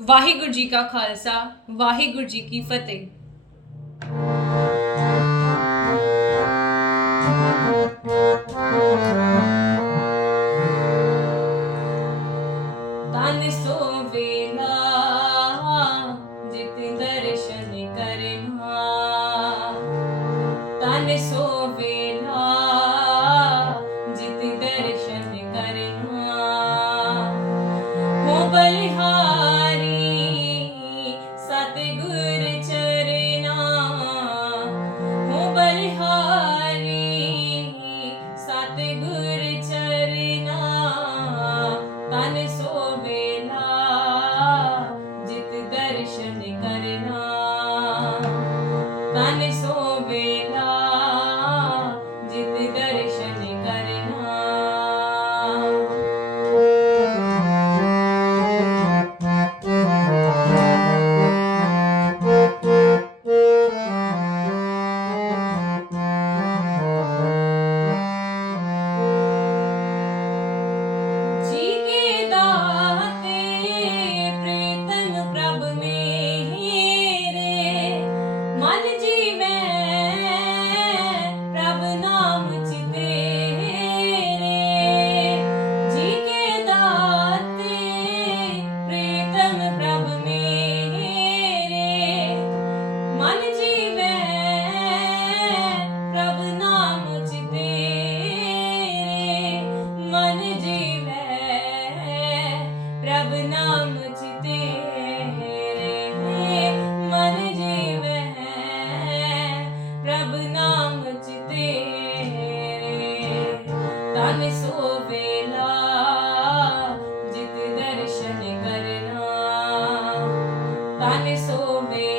वाहिगुरु जी का खालसा वाहिगुरु जी की फतेह। सो वेला માનસો Dame sobre.